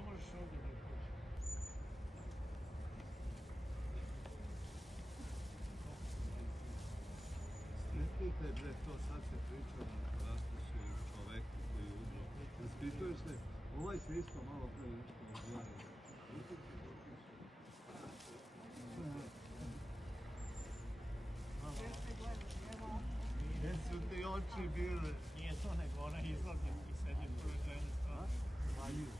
ne možeš ovdje da pođeš. Ispite, bre, to sad se priča na rastući čoveku koji je umro. Ispituješ se, ovaj se isto malo pre nešto odgovarao. Gdje su ti oči bile? Nije to nego ona izlazi i sedi pored žene strane.